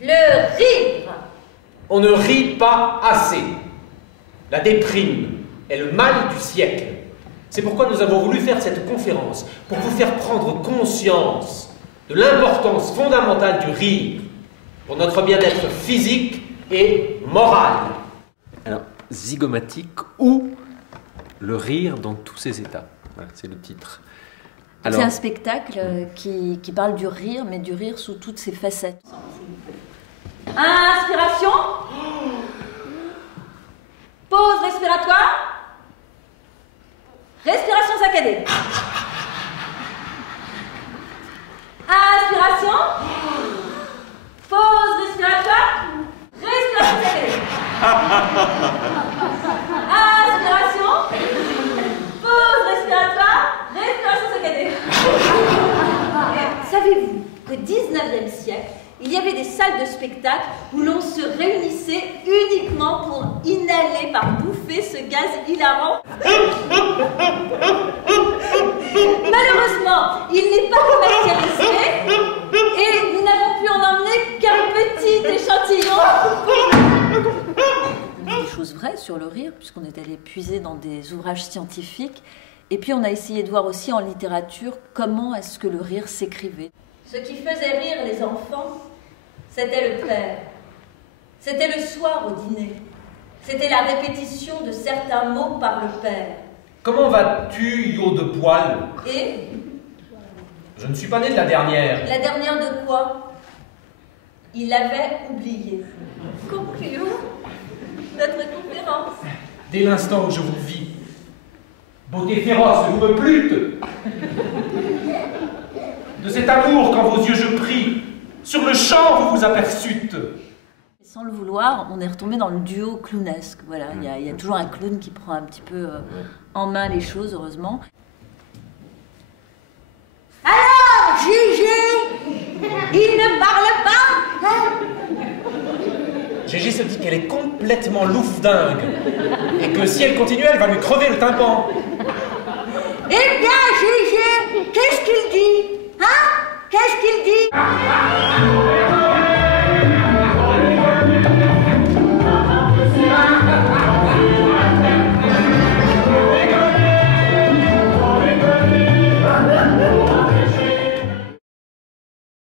Le rire. On ne rit pas assez. La déprime est le mal du siècle. C'est pourquoi nous avons voulu faire cette conférence, pour vous faire prendre conscience de l'importance fondamentale du rire pour notre bien-être physique et moral. Alors, zygomatique ou le rire dans tous ses états. Voilà, c'est le titre. C'est un spectacle qui parle du rire, mais du rire sous toutes ses facettes. Inspiration. Pause respiratoire. Respiration saccadée. Inspiration. Pause respiratoire. Respiration saccadée. Inspiration. Pause respiratoire. Respiration saccadée. Savez-vous qu'au 19e siècle, il y avait des salles de spectacle où l'on se réunissait uniquement pour inhaler par bouffée ce gaz hilarant. Malheureusement, il n'est pas commercialisé et nous n'avons pu en emmener qu'un petit échantillon. On a des choses vraies sur le rire, puisqu'on est allé puiser dans des ouvrages scientifiques. Et puis on a essayé de voir aussi en littérature comment est-ce que le rire s'écrivait. Ce qui faisait rire les enfants, c'était le père. C'était le soir au dîner. C'était la répétition de certains mots par le père. Comment vas-tu, yo de poil? Et? Je ne suis pas né de la dernière. La dernière de quoi? Il avait oublié. Concluons notre conférence. Dès l'instant où je vous vis, beauté féroce, vous me plûtes. De cet amour quand vos yeux je prie, sur le champ vous vous aperçûtes. Sans le vouloir, on est retombé dans le duo clownesque. Voilà, il y a toujours un clown qui prend un petit peu en main les choses, heureusement. Alors, Gégé, il ne parle pas, hein? Gégé se dit qu'elle est complètement loufdingue et que si elle continue, elle va lui crever le tympan. Eh bien, Gégé, qu'est-ce qu'il dit? Hein? Qu'est-ce qu'il dit?